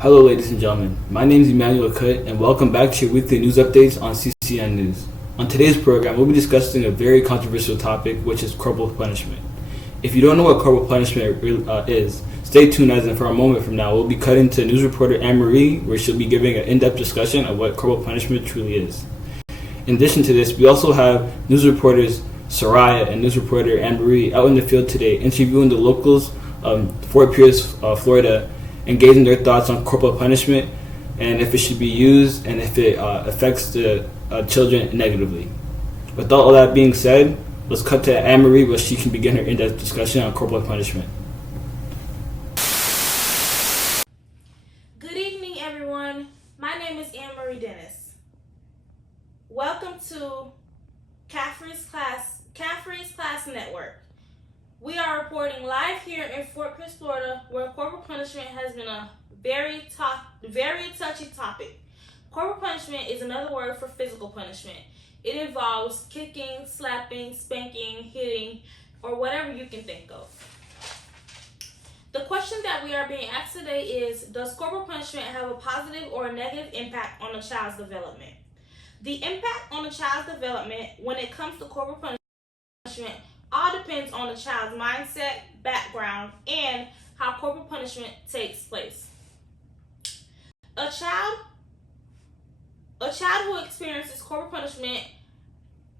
Hello ladies and gentlemen, my name is Emmanuel Akot and welcome back to your weekly news updates on CCN News. On today's program, we'll be discussing a very controversial topic, which is corporal punishment. If you don't know what corporal punishment is, stay tuned as in for a moment from now, we'll be cutting to news reporter Annemarie, where she'll be giving an in-depth discussion of what corporal punishment truly is. In addition to this, we also have news reporters Saray and news reporter Annemarie out in the field today interviewing the locals of Fort Pierce, Florida, engaging their thoughts on corporal punishment and if it should be used and if it affects the children negatively. With all that being said, let's cut to Annemarie where she can begin her in-depth discussion on corporal punishment. Good evening, everyone. My name is Annemarie Denis. Welcome to Caffrey's Class Network. We are reporting live here in Fort Pierce, Florida, where corporal punishment has been a very touchy topic. Corporal punishment is another word for physical punishment. It involves kicking, slapping, spanking, hitting, or whatever you can think of. The question that we are being asked today is, does corporal punishment have a positive or a negative impact on a child's development? The impact on a child's development when it comes to corporal punishment all depends on the child's mindset, background, and how corporal punishment takes place. A child who experiences corporal punishment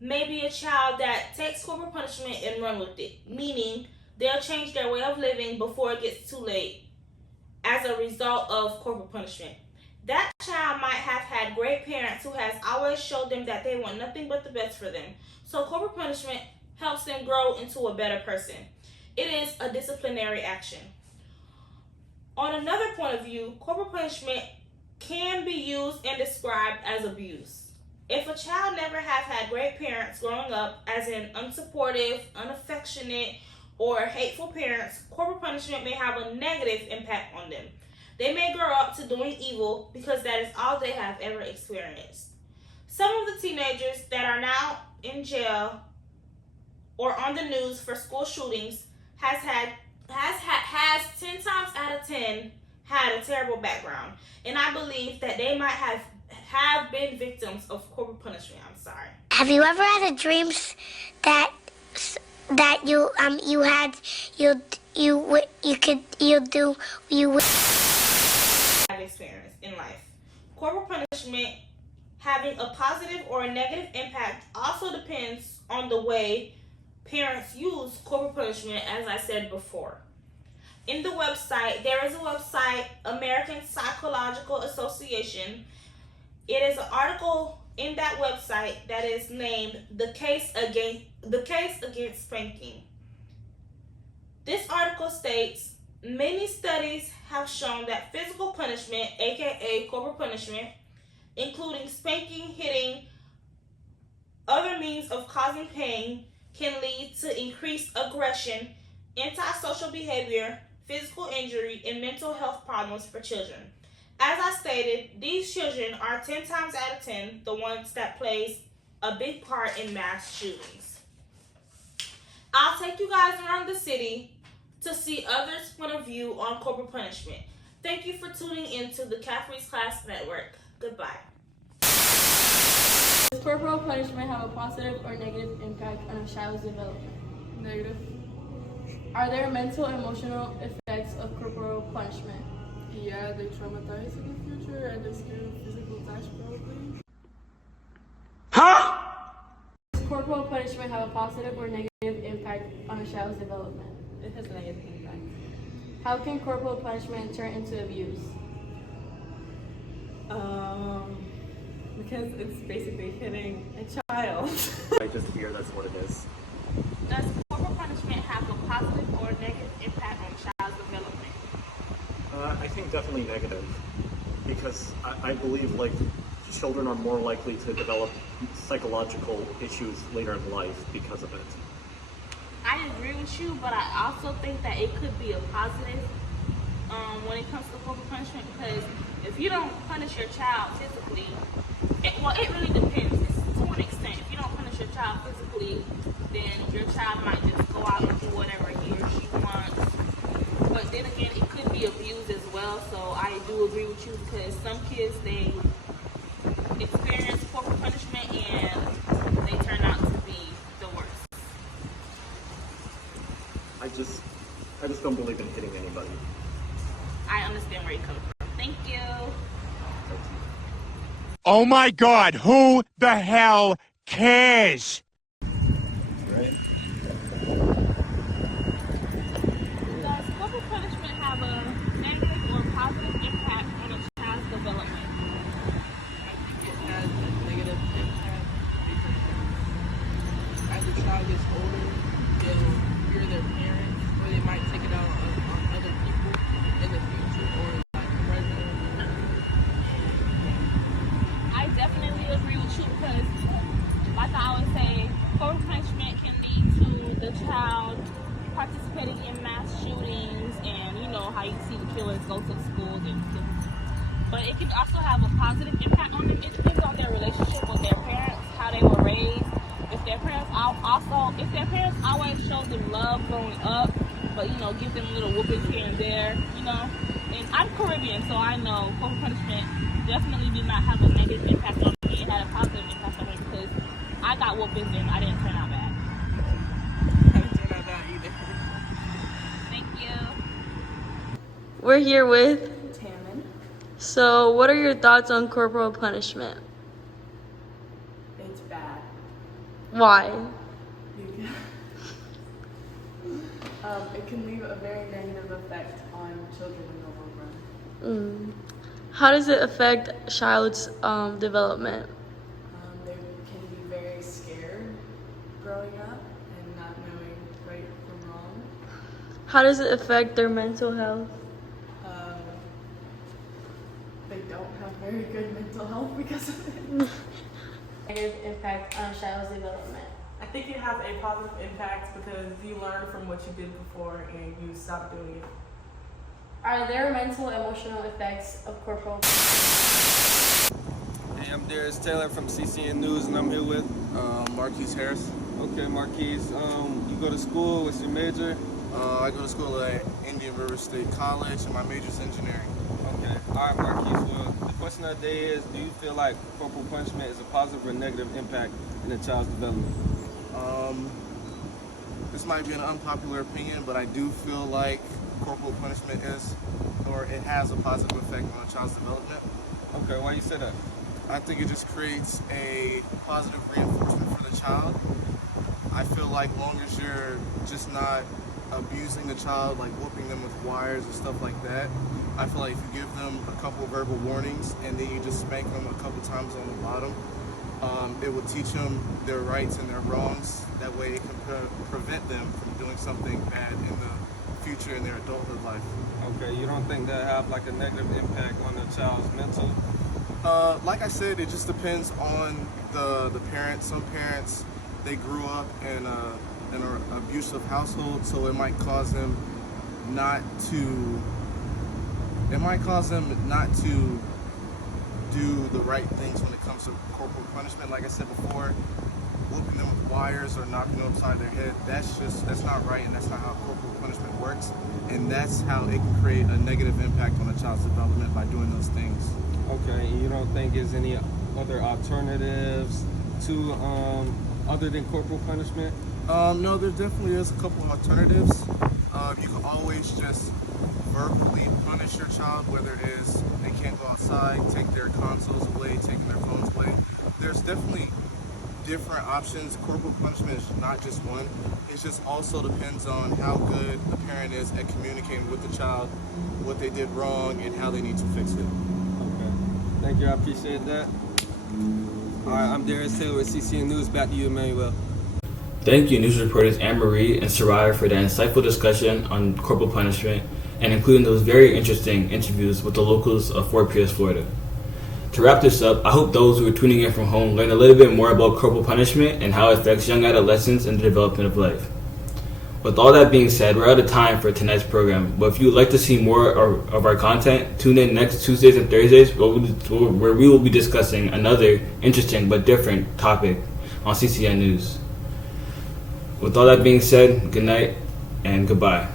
may be a child that takes corporal punishment and run with it, meaning they'll change their way of living before it gets too late as a result of corporal punishment. That child might have had great parents who has always showed them that they want nothing but the best for them. So corporal punishment helps them grow into a better person. It is a disciplinary action. On another point of view, corporal punishment can be used and described as abuse. If a child never have had great parents growing up, as in unsupportive, unaffectionate, or hateful parents, corporal punishment may have a negative impact on them. They may grow up to doing evil because that is all they have ever experienced. Some of the teenagers that are now in jail or on the news for school shootings has 10 times out of 10 had a terrible background, and I believe that they might have been victims of corporal punishment. I'm sorry. Have you ever had a dream that you have experienced in life? Corporal punishment having a positive or a negative impact also depends on the way parents use corporal punishment, as I said before. In the website, there is a website, American Psychological Association. It is an article in that website that is named The Case Against Spanking. This article states, many studies have shown that physical punishment, aka corporal punishment, including spanking, hitting, other means of causing pain, can lead to increased aggression, antisocial behavior, physical injury, and mental health problems for children. As I stated, these children are 10 times out of 10 the ones that plays a big part in mass shootings. I'll take you guys around the city to see others' point of view on corporal punishment. Thank you for tuning in to the Caffrey's Class Network. Goodbye. Does corporal punishment have a positive or negative impact on a child's development? Negative. Are there mental and emotional effects of corporal punishment? Yeah, they traumatize in the future and they scare physical touch probably. Does corporal punishment have a positive or negative impact on a child's development? It has a negative impact. How can corporal punishment turn into abuse? Because it's basically hitting a child. I just fear that's what it is. Does corporal punishment have a positive or negative impact on a child's development? I think definitely negative, because I believe like children are more likely to develop psychological issues later in life because of it. I agree with you, but I also think that it could be a positive when it comes to corporal punishment, because if you don't punish your child physically, it really depends. It's to an extent. If you don't punish your child physically, then your child might just go out and do whatever he or she wants. But then again, it could be abused as well. also, I do agree with you because some kids, they experience corporal punishment and they turn out to be the worst. I just don't believe in hitting anybody. I understand where you're coming from. Thank you. Oh my God, who the hell cares? Does corporal punishment have a negative or positive impact on a child's development? I think it has a negative impact because as the child gets older, they'll fear their parents, or they might take it out on other people in the future or like present. I definitely agree with you because, like I always say, corporal punishment can lead to the child participating in mass shootings, and you know how you see the killers go to the schools and kill. But it can also have a positive impact on them. It depends on their relationship with their parents, how they were raised. If their parents always show them love growing up, but you know, give them little whoopings here and there, you know. And I'm Caribbean, so I know corporal punishment definitely did not have a negative impact on me. It had a positive impact on me because I got whoopings and I didn't turn out bad. I didn't turn out that either. Thank you. We're here with. Tammin. So, what are your thoughts on corporal punishment? It's bad. Why? It can leave a very negative effect on children in the long run. How does it affect a child's development? They can be very scared growing up and not knowing right from wrong. How does it affect their mental health? They don't have very good mental health because of it. Negative impact on a child's development. I think it has a positive impact because you learn from what you did before and you stop doing it. Are there mental, emotional effects of corporal? Hey, I'm Darrius Taylor from CCN News, and I'm here with Marquise Harris. Okay, Marquise. You go to school. What's your major? I go to school at Indian River State College, and my major is engineering. Okay. All right, Marquise. Well, the question of the day is: do you feel like corporal punishment is a positive or negative impact in a child's development? This might be an unpopular opinion, but I do feel like corporal punishment it has a positive effect on a child's development. Okay, why you say that? I think it just creates a positive reinforcement for the child. I feel like long as you're just not abusing the child, like whooping them with wires and stuff like that, I feel like if you give them a couple of verbal warnings and then you just spank them a couple times on the bottom, it will teach them their rights and their wrongs. That way it can prevent them from doing something bad in the future in their adulthood life. Okay, you don't think that have like a negative impact on the child's mental? Like I said, it just depends on the parents. Some parents, they grew up in an abusive household, so it might cause them not to do the right things when it comes to corporal punishment. Like I said before, whooping them with wires or knocking them upside their head, that's not right, and that's not how corporal punishment works. And that's how it can create a negative impact on a child's development by doing those things. Okay, and you don't think there's any other alternatives to other than corporal punishment? No, there definitely is a couple of alternatives. You can always just verbally punish your child, whether it is they can't go outside, take their consoles away, taking their phones away. There's definitely different options. Corporal punishment is not just one. It just also depends on how good the parent is at communicating with the child what they did wrong and how they need to fix it. Okay. Thank you. I appreciate that. All right, I'm Darrius Taylor with CCN News. Back to you, Emmanuel. Thank you, news reporters Annemarie and Saray, for the insightful discussion on corporal punishment and including those very interesting interviews with the locals of Fort Pierce, Florida. To wrap this up, I hope those who are tuning in from home learn a little bit more about corporal punishment and how it affects young adolescents in the development of life. With all that being said, we're out of time for tonight's program, but if you would like to see more of our content, tune in next Tuesdays and Thursdays where we will be discussing another interesting but different topic on CCN News. With all that being said, good night and goodbye.